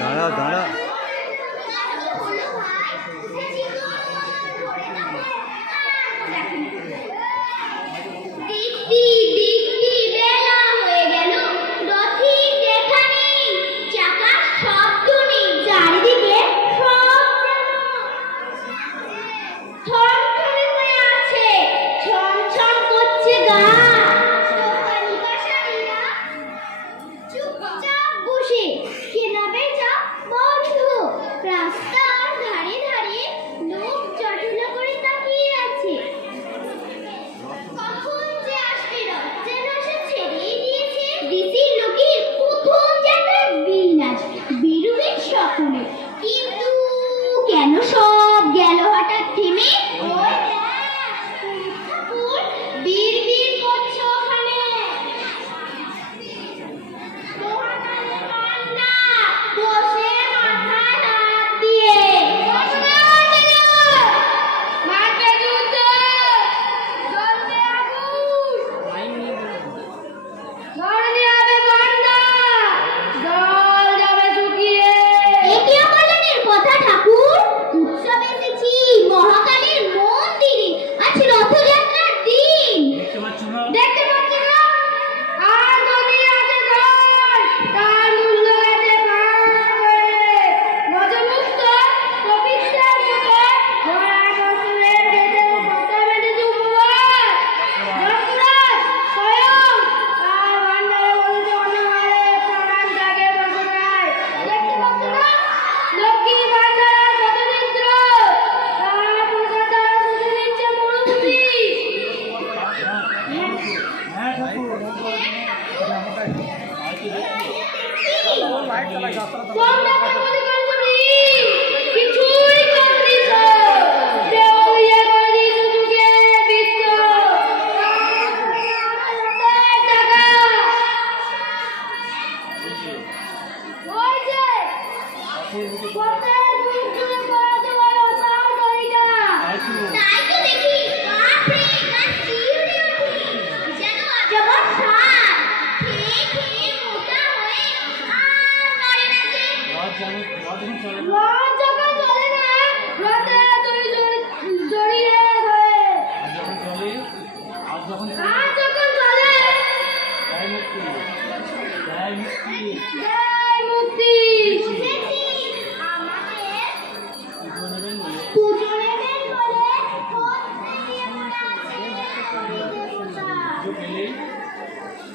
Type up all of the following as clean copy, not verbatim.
দাঁড়া দাঁড়া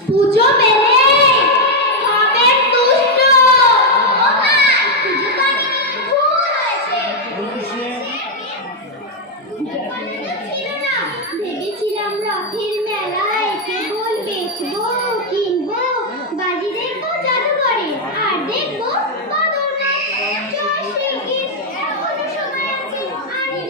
পুজো পেলে হবে দুষ্ট। পুজো পানি ভুল হয়েছে। ছিল না, ভেবেছিলাম রথের মেলায় কেবল বেচবো কিনবো, বাজি দেখবো জাদুঘরে, আর দেখবো সময় আছে। আর এই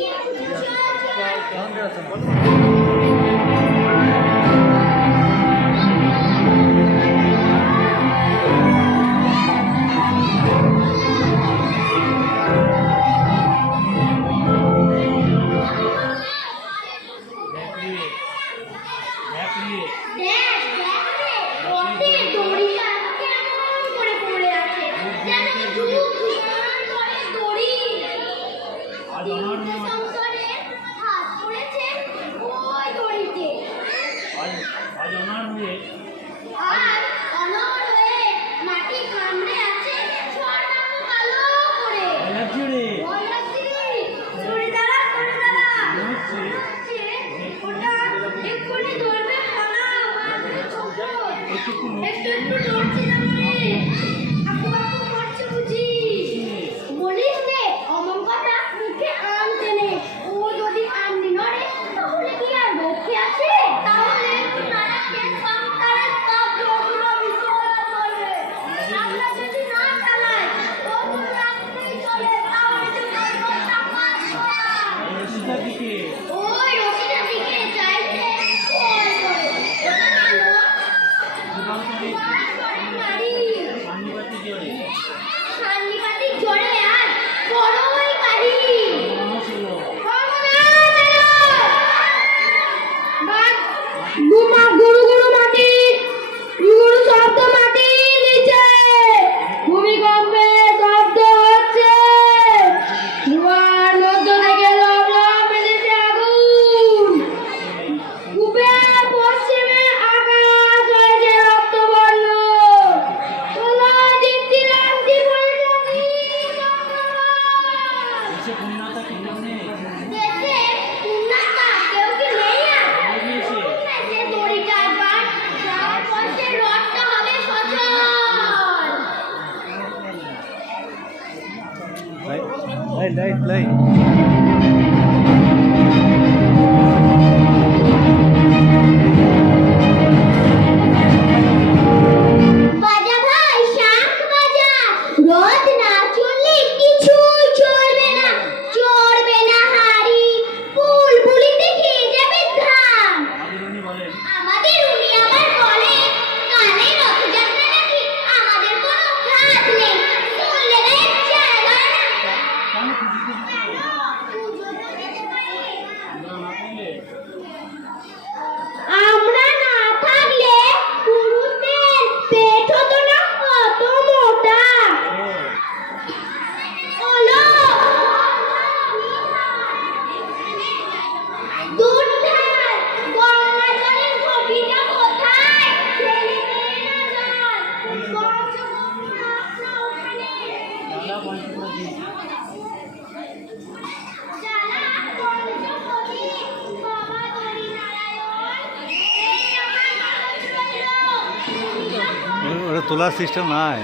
Lay. তোলার সিস্টেম নাই।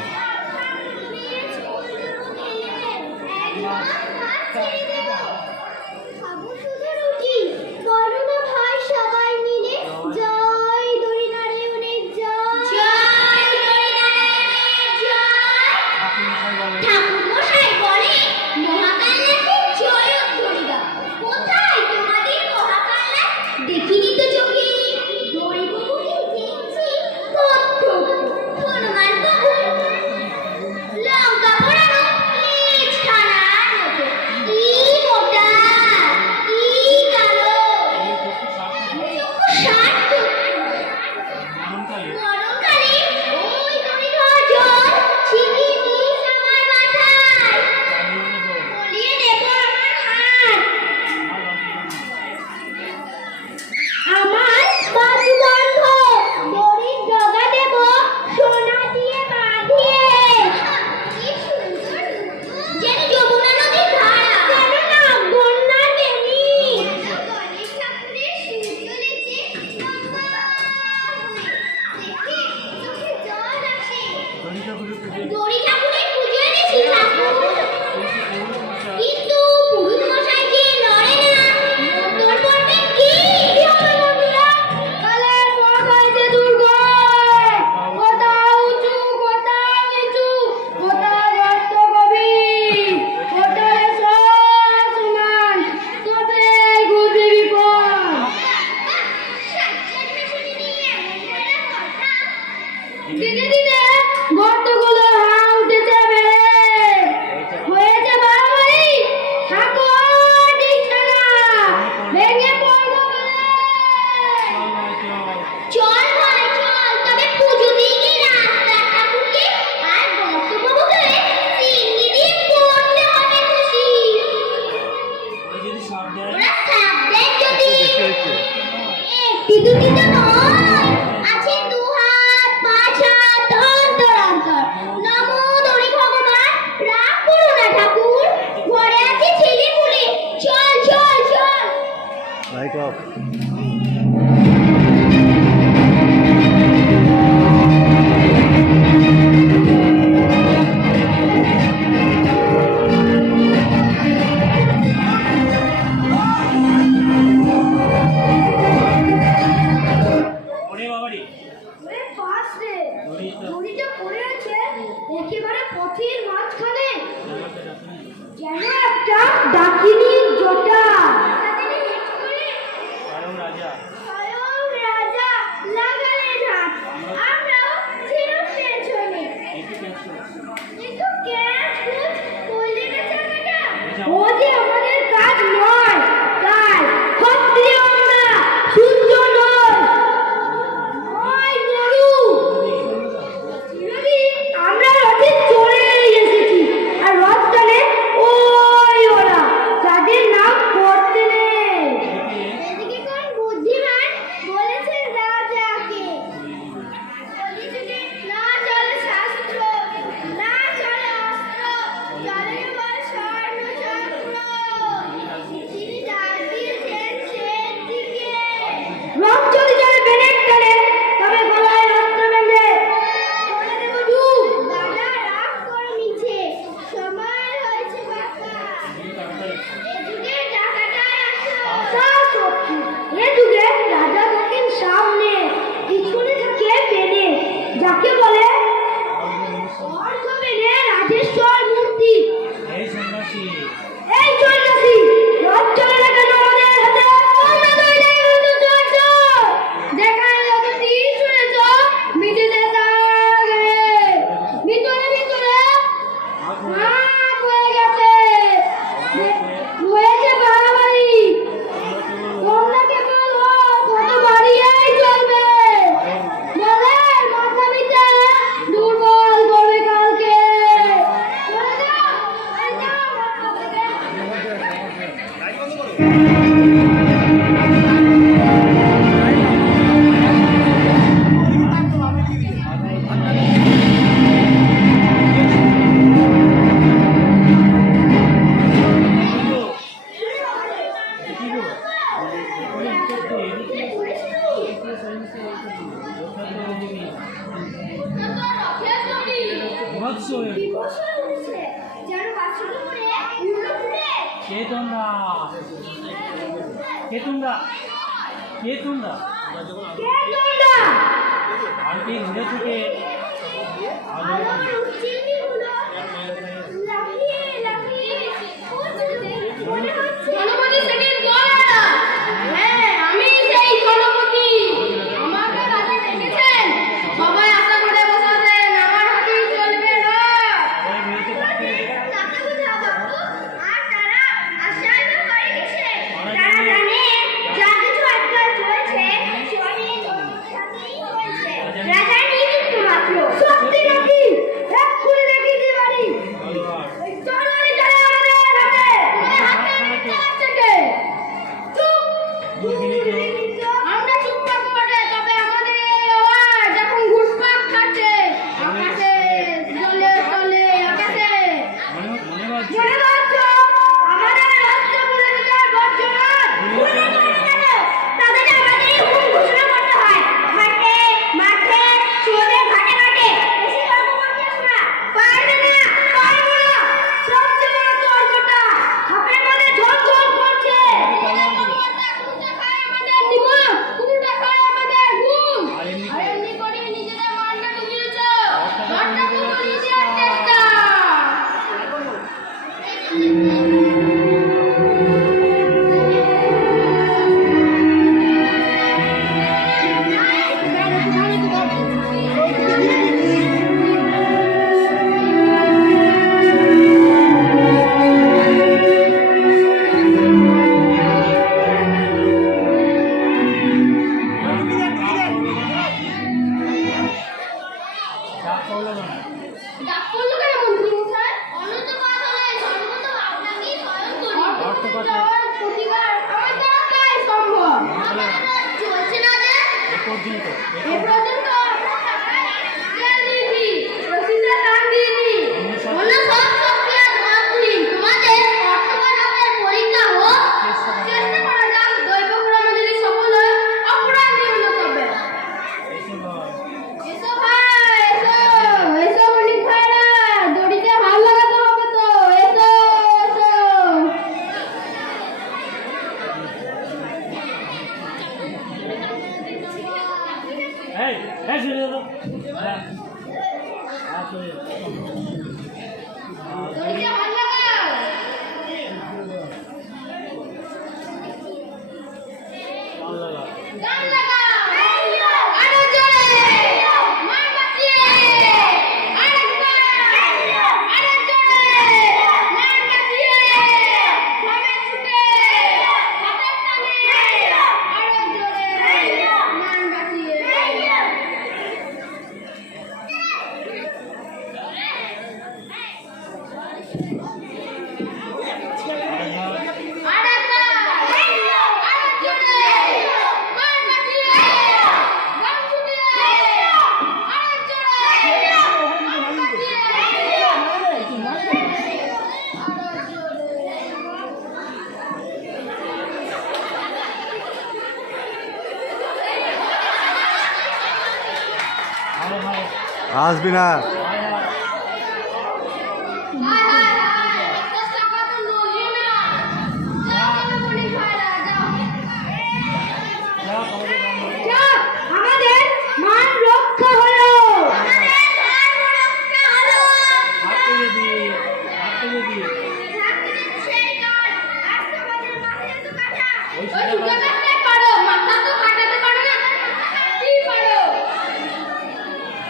দিতে দিতে গর্তগুলো হা উঠেছে বেড়ে হয়েছে বাড়াবাড়ি ঠাকুর দিচ্ছে না ভেঙে পড়বো চল ভাই চল তবে পুজো দিয়ে গিয়ে রাস্তা ঠাকুরকে আর গর্তবাবুকে চিংড়ি দিয়ে পড়তে হবে খুশি ওরা সাপ দেয় যদি একটি দুটি তো নয় আছে দু হাত পাঁচ হাত অন্তর অন্তর নমো হরি ভগবান রাগ করো না ঠাকুর ঘরে আছে ছেলে পুলে চল চল চল লাইট অফ। ওরে বাস রে দড়িটা পড়ে আছে একেবারে পথের মাঝখানে যেন একটা ডাকিনী জটা স্বয়ং রাজা লাগালেন হাত আমরাও ছিলাম পেছনে কিন্তু ক্যাশ কুচ কই লেগেছে বেটা ও যে আমাদের কাজ নয় তাই ক্ষত্রিয় আমরা সূর্য নয় ওই গরু যদি আমরা রথে চড়ে এসেছি আর রথ টানে ওই ওরা যাদের নাম পড়তে নেই এদিকে কোন বুদ্ধিমান বলেছে রাজাকে কলিযুগে না চলে শাস্ত্র না চলে অস্ত্র চলে বল স্বর্ণ চক্র তিনি ডাক দিয়েছেন সের দিকে রথ যদি চলে বেনেট টানে তবে গলায় রত্ন বেঁধে বলে দেব ডুব দাদা রাগ করো নিচে সময় হয়েছে বাঁকা এদিকে টাকাটাই আসো তা সত্যি এ যুগে রাজা থাকেন সামনে পিছনে থাকে বেনে যাকে বলে অর্ঘ বেনে রাজেশ্বর মূর্তি এই সন্ন্যাসী রথ চলে না কেন আমাদের হাতে তোমরা দৌড়ে কিন্তু চড়ছ যেখানে যত তীর ছুঁড়েছ মিটিতে থাকে ভিতরে ভিতরে ভাগ হয়ে গেছে হয়েছে বাড়াবাড়ি তোমরা কেবল কত বাড়িয়েই চলবে বলে মাথাপিতে দুর্বল করবে কালকে চলে যাও বিভৎসর উঠেছে যেন বাছুরের উপরে উল্টো ফুটে কে তোমরা কে তোমরা কে তোমরা কে তোমরা আলটি ঘুরে ছুটে আলোর উচ্চিলগুলো লাফিয়ে লাফিয়ে উঠছে মনে হচ্ছে গণপতি সেকেন্ড গলাটা হ্যাঁ আমি সেই গণপতি আমাকে রাজা দেখেছেন সবাই আশা করে বসাছেন আমার হাতেই চলবে না টাকা কোথাও বাবু আর তারা আশায় না করে গেছে তারা জানে যা কিছু আজকাল চলছে শরীরে জন্মসাথেই হয়েছে রাজা নিমিত্ত মাত্র সত্যি নাকি এক্ষুনি পর্যন্ত এ পর্যন্ত তেল দিয়েছি, রসিদের দাম দিইনি, অন্য সব প্রক্রিয়া বাতিল। তোমাদের অর্থবাজারের পরীক্ষা হোক, চেষ্টা করা যাক দৈব কর্ম যদি সফল হয় অপরাধ নির্ণয় করবে। এসো ভাই, এসো এসো মনিক ভাইরা, দড়িতে হাল লাগাতে হবে তো, এসো এসো। এই এই শুনে দাও হ্যাঁ চলে দড়িতে হাল লাগাও। আল্লাহ গান লাগাও। আরো জোরে। মার বাঁচিয়ে। আরেকবার। আরো জোরে। মার বাঁচিয়ে। সবাই ছুটে। হাতের তালে। আরো জোরে। মার বাঁচিয়ে। আরেকবার। আরো জোরে। মার বাঁচিয়ে। গান ছুটে। আরো জোরে। মার বাঁচিয়ে। আরো জোরে। আরে ভাই আসবি না। হায় হায় হায়, একটা টাকা তো নড়ি না। যাও মনিক ভাইরা, যাও। যা আমাদের গান বলো। যাক, আমাদের মান রক্ষা হলো। আমাদের মান রক্ষা হলো। হাত তুলে দিয়ে হাত তুলে দিয়ে সেই গান, রাষ্ট্রপতির মাথায় তো কাটা। ওই ওই সোজা সোজা কাটতে পারো, মাথা তো কাটাতে পারো না। কি পারো?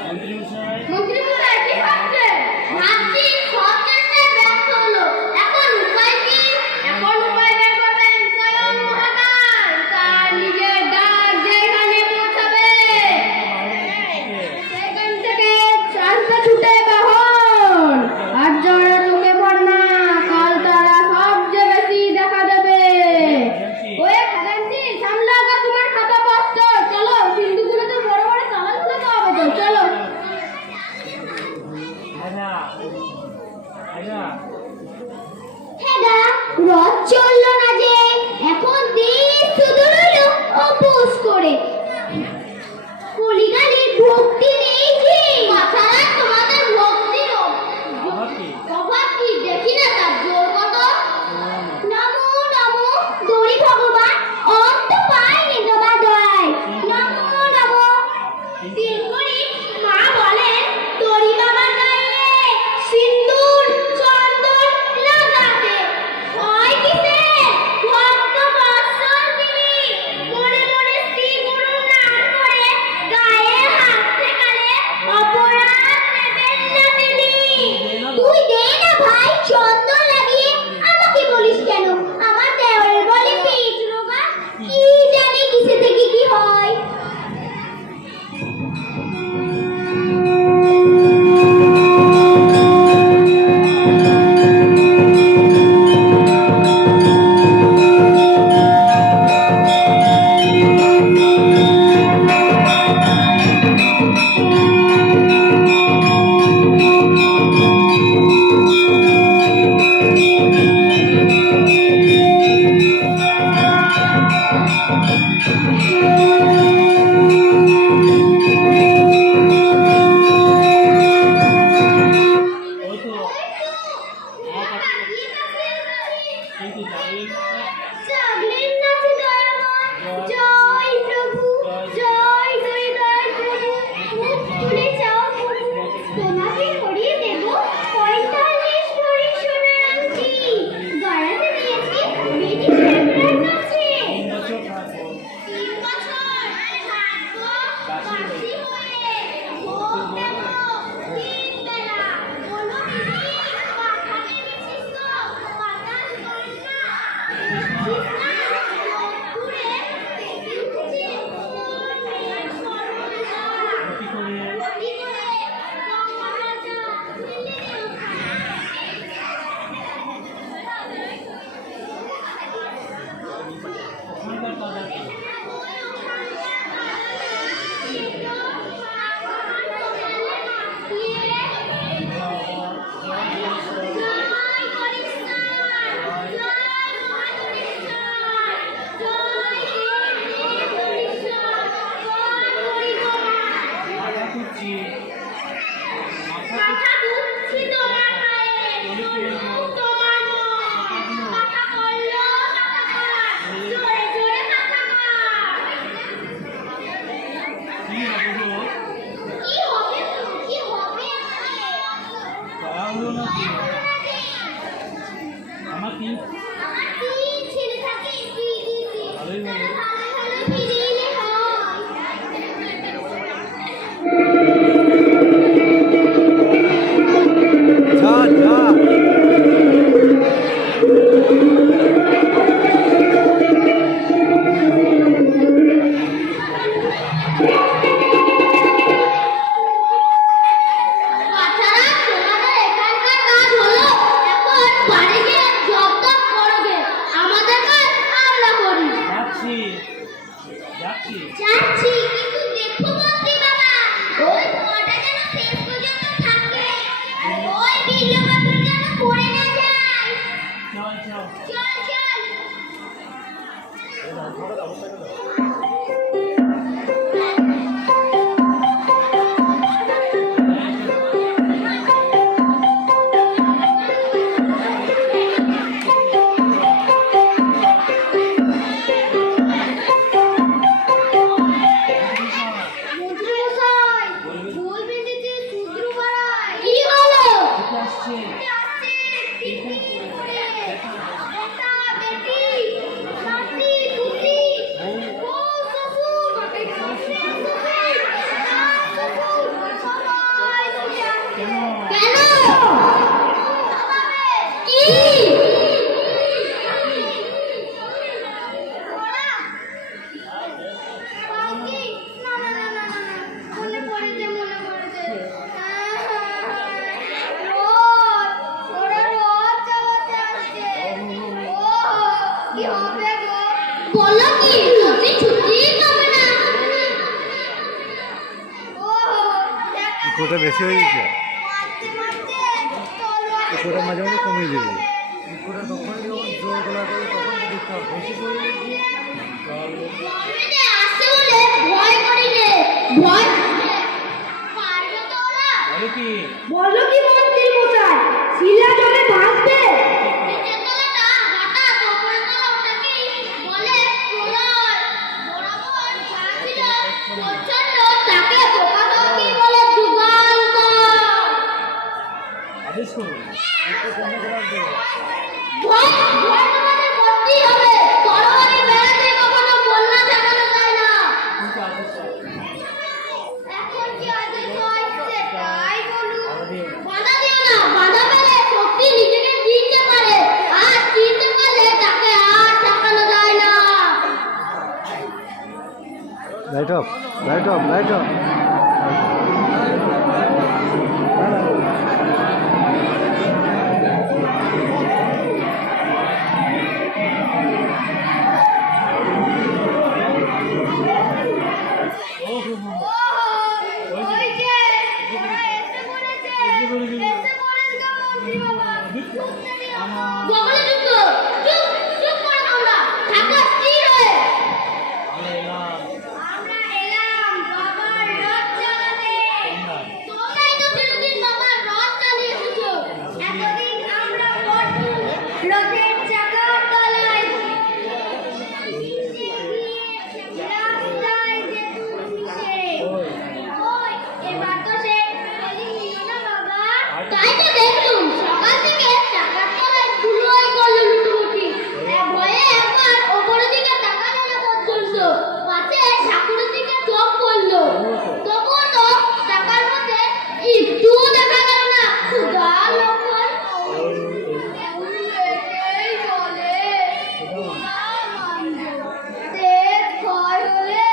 মন্ত্রী মশাই মন্ত্রী মশাই কি ভাবছেন? ভাবছি সব চেষ্টায় ব্যর্থ হলো। এখন উপায় কি? এখন উপায় বের করবেন স্বয়ং মহাকাল। তার নিজের ডাক যেখানে পৌঁছাবে সেখান থেকে চারটা ছুটে বাহন। আর যারা চোখে পড় না, কাল তারা সবচেয়ে বেশি দেখা দেবে। ওই খাজাঞ্চি, সামলা গো তোমার খাতা পত্র। চলো, সিন্ধুগুলোতে বড় বড় চালান খুলতে হবে তো, চলো। আয়না আয়না হেগা, রথ চললো না যে, এখন দেশ শুধু রইল অপোজ করে। কলিগালির ভক্তি নেই যে, মাথায় তোমাদের ভক্তির আবার কি অভাব কি দেখি না তার জোর কত। নমো নমো দড়ি ভগবান, অন্ত পাইনি তোমার দয়ায়। নমো নমো তিলকুড়ি মা বলেন দড়ি বাবার গায়ে সিন্দুর চন্দন লাগাতে হয় কিসে ভক্ত বৎসল তিনি মনে মনে শ্রী গুরু নাম করে গায়ে হাত ঠেকালে অপরাধ নেবেন না তিনি। তুই দে না ভাই চন্দন লাগিয়ে, আমাকে বলিস কেন? আমার দেওয়ার বলে পেট রোগা, কি জানি কিসে থেকে কি হয়। ওই তো আমার কাছে কিন্তু জানি জাগলেন নাথ দয়াময়, জয় প্রভু, জয় দয়াময় প্রভু, মুখ তুলে চাও প্রভু, তোমাকে পরিয়ে দেব ৪৫ ভরি সোনার আংটি, গড়াতে দিয়েছি বেটি শ্যামলার কাছে। 3 বছর থাকবো ৩ বছর থাকবো বাসি হয়ে, ভোগ দেব ৩ বেলা, বলো দিদি পাখা মেরেছিস তো, বাতাস কন্যা। কি করে ওখানকার কাজ আছে বাচ্চারা তোমাদের এখানকার কাজ হলো এখন বাড়ি গিয়ে জব করবে, আমাদের কাজ আমরা করি। যাচ্ছি যাচ্ছি যাচ্ছি, কিন্তু দেখো মন্ত্রী বাবা, ওই ধোঁয়াটা যেন শেষ পর্যন্ত থাকে, আর ওই বিল্লু বাবু যেন পড়ে না যায়। চল চল চল চল। মন্ত্রী মশাই, বলবেন যে সূত্র বাড়ায়। কি হলো? ঠিক আসছে যাচ্ছে, টিপি করে। বেটা, বেটি, নাতি, পুতি, বউ, শ্বশুর, শ্বশুর, সবাই চলে আসছে। কেন? কি? বলো কি তুমি ছুটি পাবে না? ইকোটা বেশি হয়ে গেছে, মারতে মারতে ইকোটা মাঝে মাঝে কমিয়ে দেবে। ইকোটা তখন যখন জোর গলা করি তখন দেখতে হবে, বেশি করে দিয়ে গভর্নমেন্টে আসতে বলে ভয় করিলে ভয় পারবে তো ওরা? বলো কি বলো কি মন্ত্রী মশাই, শিলা জলে ভাসবে? নিচের তলাটা হঠাৎ উপরের তলা ওটাকে বলে প্রলয়। বরাবর যা ছিল প্রচণ্ড, তাকে বোকাদর্কি বলে যুগান্তর। আদেশ করুন ইকো বন্ধ করার জন্য। ভয় ভয় তোমাদের করতেই হবে, তরবারি বেড়াতে কখনো বন্যা ঠেকানো যায় না। কিন্তু আদেশ করুন। এখন কি আদেশ হয় সেটাই বলুন। বাধা দিও না। বাধা দিও না, বাধা পেলে শক্তি নিজেকে চিনতে পারে, আর চিনতে পারলে তাকে আর ঠেকানো যায় না। Light off, light off, light off. ও হো হো ওই যে ওরা এসে পড়েছে, এসে পড়েছে গো মন্ত্রী বাবা। আমার বগলে যুক্ত, চুপ চুপ করে তোমরা থাকো স্থির হয়ে। আমরা এলাম আমরা এলাম বাবার রথ চালাতে। তোমরা তোমরাই তো চিরদিন বাবার রথ চালিয়ে এসেছো। এতদিন আমরা পড়তু রথের চাকার তলায় রাস্তায় যেতুম মিশে। ওই, এবার তো সে বলি নিও না বাবা। তাই তো দেখলুম সকাল থেকে চাকার তলায় ধুলোয় করলো লুটোমুটি। ভয়ে একবার ওপরের দিকে তাকালো না পর্যন্ত, পাছে ঠাকুরের দিকে চোখ পড়লো। তবুও তো টাকার মধ্যে একটুও দেখা গেল না ক্ষুধা লক্ষণ। এই বলে পেট ক্ষয় হলে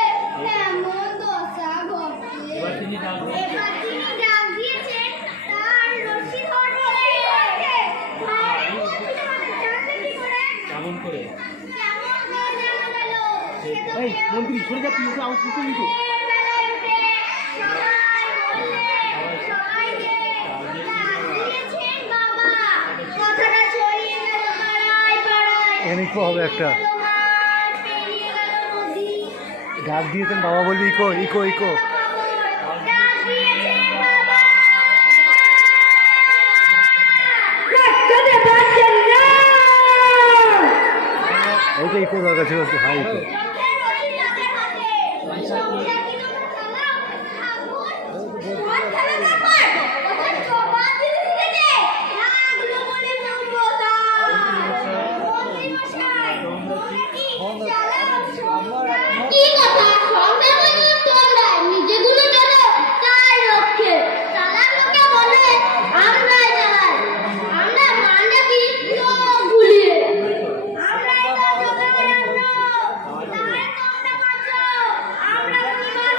এমন দশা ঘটে। এবার তিনি ডাকবেন। এবার তিনি ডাক দিয়েছেন, তার রশি ধরতে ভারী বলতে হবে, জানতে কি করে? কেমন করে কেমন করে জানা গেল? সে তো এই মন্ত্রী সরে যা, তুই ওকে আউট দিতে দিত। বেলায় উঠে সবাই বললে, সবাইকে ডাক দিয়েছেন বাবা। কথাটা ছড়িয়ে গেল পাড়ায় পাড়ায়। এখানে ইকো হবে একটা। গেল মাঠ, পেরিয়ে গেল নদী। ডাক দিয়েছেন বাবা বলি ইকো, ইকো, ইকো। ডাক দিয়েছেন বাবা। বাচ্চাদের বাঁচান না। এইটা ইকো দরকার ছিল, হাই ইকো। রথের রশি যাদের হাতে, সংসার কি তোমরা চালাও? ঠাকুর, রথ ফেলে ব্যাপার, ওদের জবাব দিতে শিখেছে। লাগলো বলে মন্ত্রমশাই। মন্ত্রীমশাই, তোমরা কি চালাও সংসার? কি কথা? সংসার বলতে তোমরা নিজেগুলো চালাও, তাই রক্ষে। চালাক লোকে বলে আমরাই চালাই। আমরা মানে কি লোক ভুলিয়ে। আমরাই তো জোগাড় আনলো, তাই তোমরা পাচ্ছ। আমরা কোনো কাজ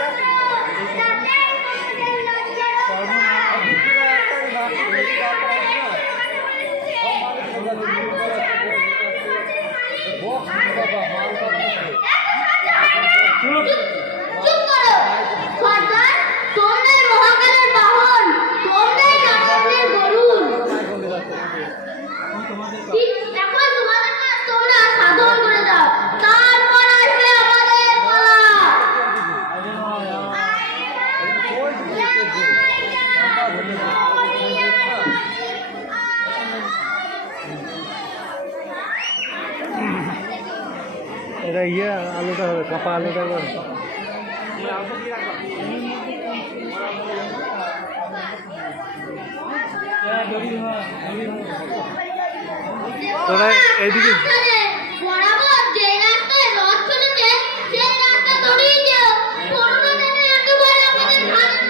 পা আলো একবার তোরা এইদিকে বরাবর যে রাস্তায় রথ চলেছে সেই রাস্তা ধরেই যেও করোনা যেন একেবারে আমাদের ঘাড়ে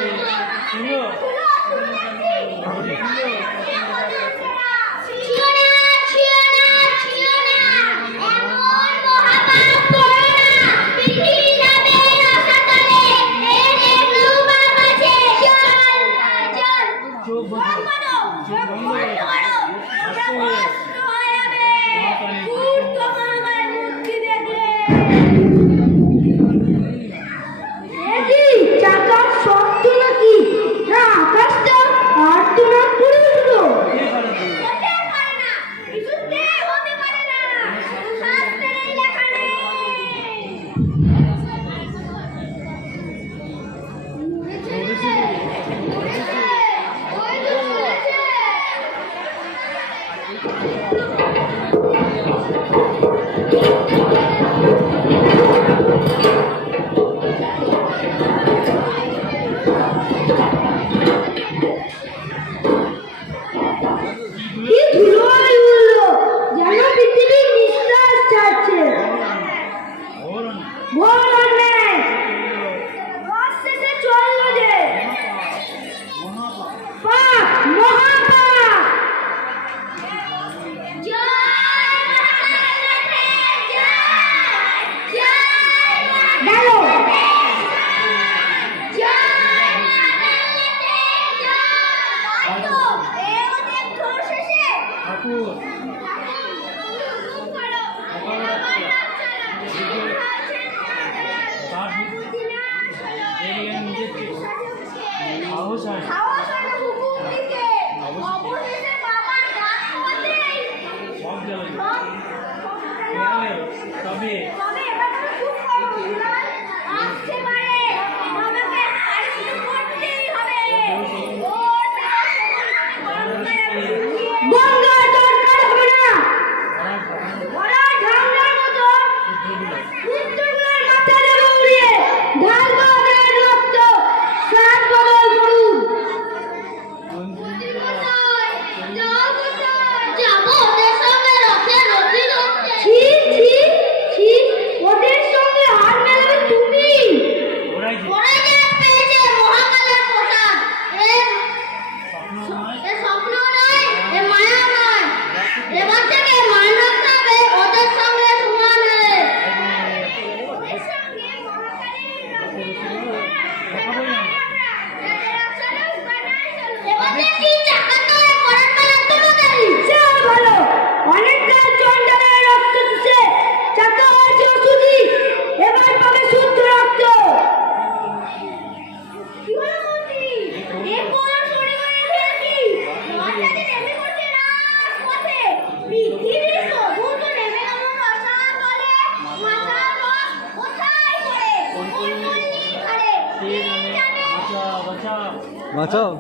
বাঁচাও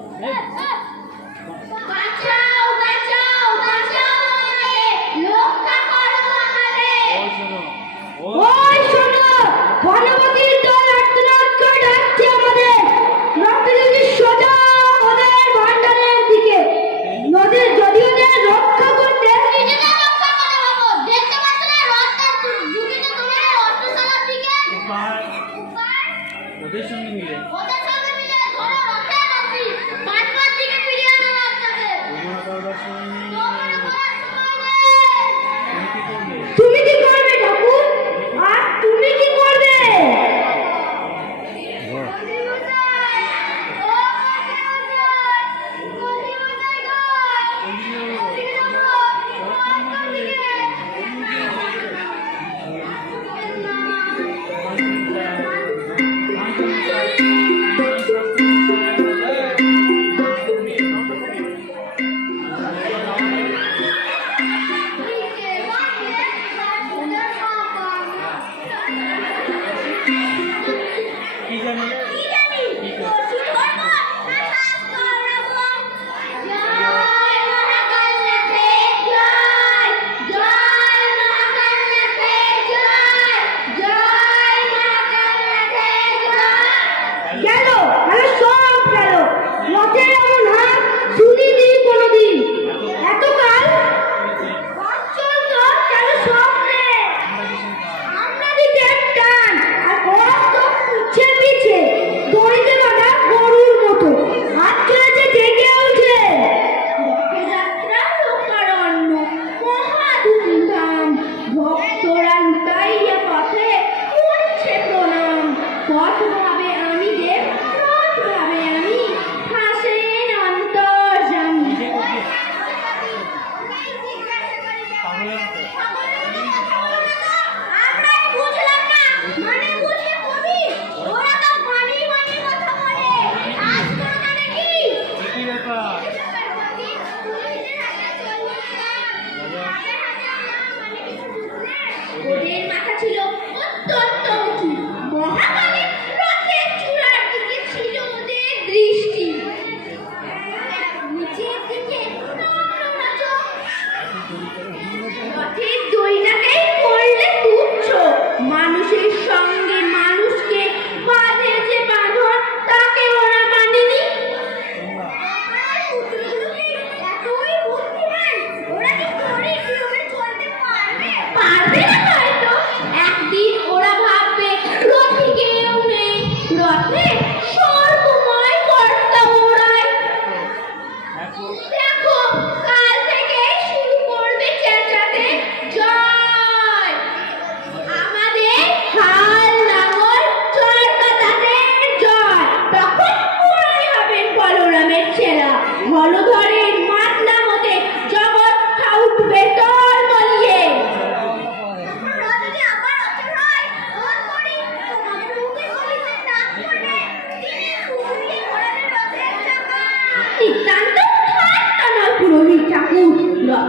ওদের সঙ্গে মিলে তুমি কি করবে ঠাকুর আর তুমি কি করবে Thank you.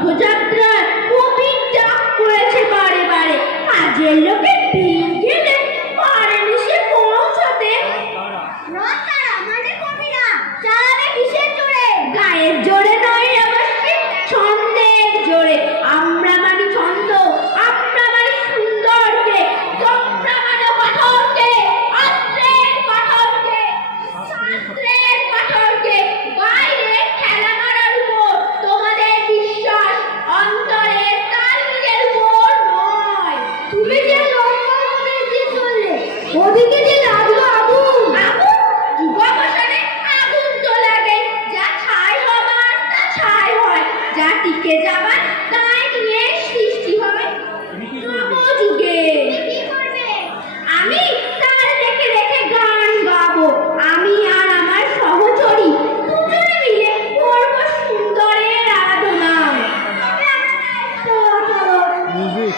রথযাত্রার কবির ডাক করেছে বারে বারে, কাজের লোকে দিন গেলে পারেনি সে পৌঁছাতে। রথ তারা মানে কবিরা, চালাবে কিসের জোরে? গায়ের জোরে নয় অবশ্যই, ছন্দের জোরে। আমরা মানি ছন্দ, আমরা মানি সুন্দরকে, তোমরা মানে পাথরকে, অস্ত্রের পাথরকে, শাস্ত্রের পাথরকে। বাইরে ঠেলা মারার উপর তোমাদের বিশ্বাস, অন্তরের তালমিলের উপর নয়। তুমি যে লম্বা উপদেশ দিয়ে চললে, ওদিকে যে লাগলো আগুন। আগুন যুগাবসানে আগুন তো লাগে, যা ছাই হবার তা ছাই হয়, যা টিকে যাবার তাই নিয়ে সৃষ্টি হয় নবযুগে। কি করবে? আমি তার রেখে রেখে গান গাবো। আমি আর আমার সহচরী দুজনে মিলে করব সুন্দরের আরাধনা। মিউজিক।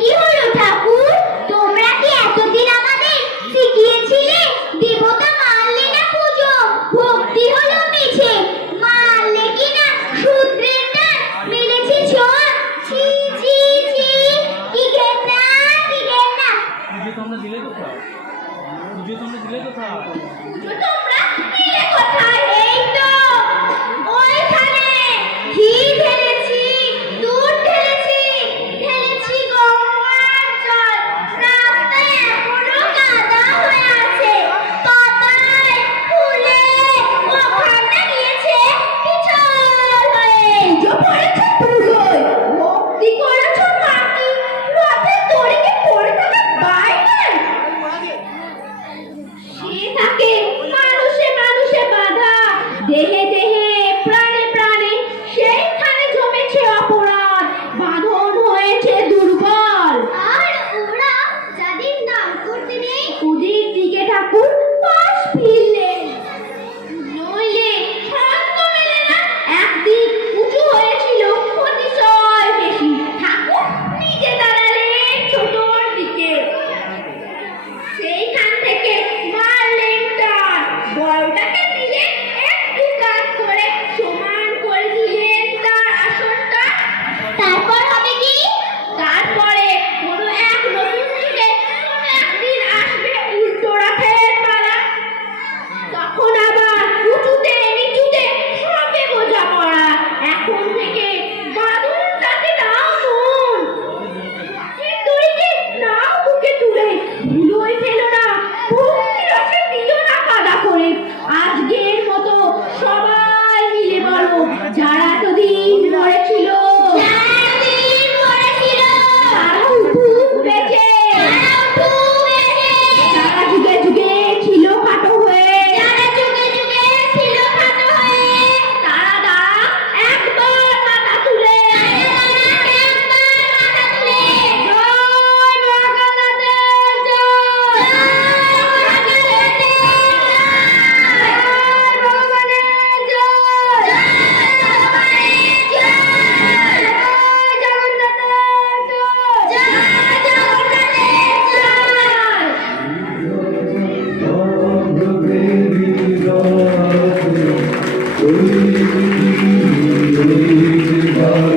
কি হলো ঠাকুর? তোমরা কি এতদিন আমাদের শিখিয়েছিলে? দেবতা মারলে না পুজো, ভক্তি হলো মিছে, মারলে কিনা শূদ্রের ডান, মেরেছি ছোঁয়া। ছি ছি ছি, কি ঘেন্না, কি ঘেন্না। পুজো তোমরা দিলে কোথায়? পুজো তোমরা দিলে কোথায়? পুজো তোমরা দিলে কোথায়? এই তো ওইখানে ঘি ঢেলেছি, দুধ ঢেলেছি, ঢেলেছি গঙ্গার জল। রাস্তায় এখনো কাদা হয়ে আছে, পাতায় ফুলে ওখানটা গিয়েছে পিছল হয়ে। যে পড়েছে পুজোয়, ভক্তি করেছ মাটি, রথের দড়িতে পড়ে থাকা বাইরে। সে থাকে মানুষে মানুষে বাঁধা, দেহে দেহে প্রাণে প্রাণে, সেইখানে জমেছে অপরাধ, বাঁধন হয়েছে দুর্বল। আর ওরা যাদের নাম করতে নেই, ওদের দিকে ঠাকুর পাশ ফিরলেন। নইলে ছন্দ মেলে না। একদিন উঁচু হয়েছিল অতিশয় বেশি, ঠাকুর নিজে দাঁড়ালেন ছোটর দিকে। সেইখান থেকে মারলেন টান, বলটাকে দিলেন একটু কাছে। চল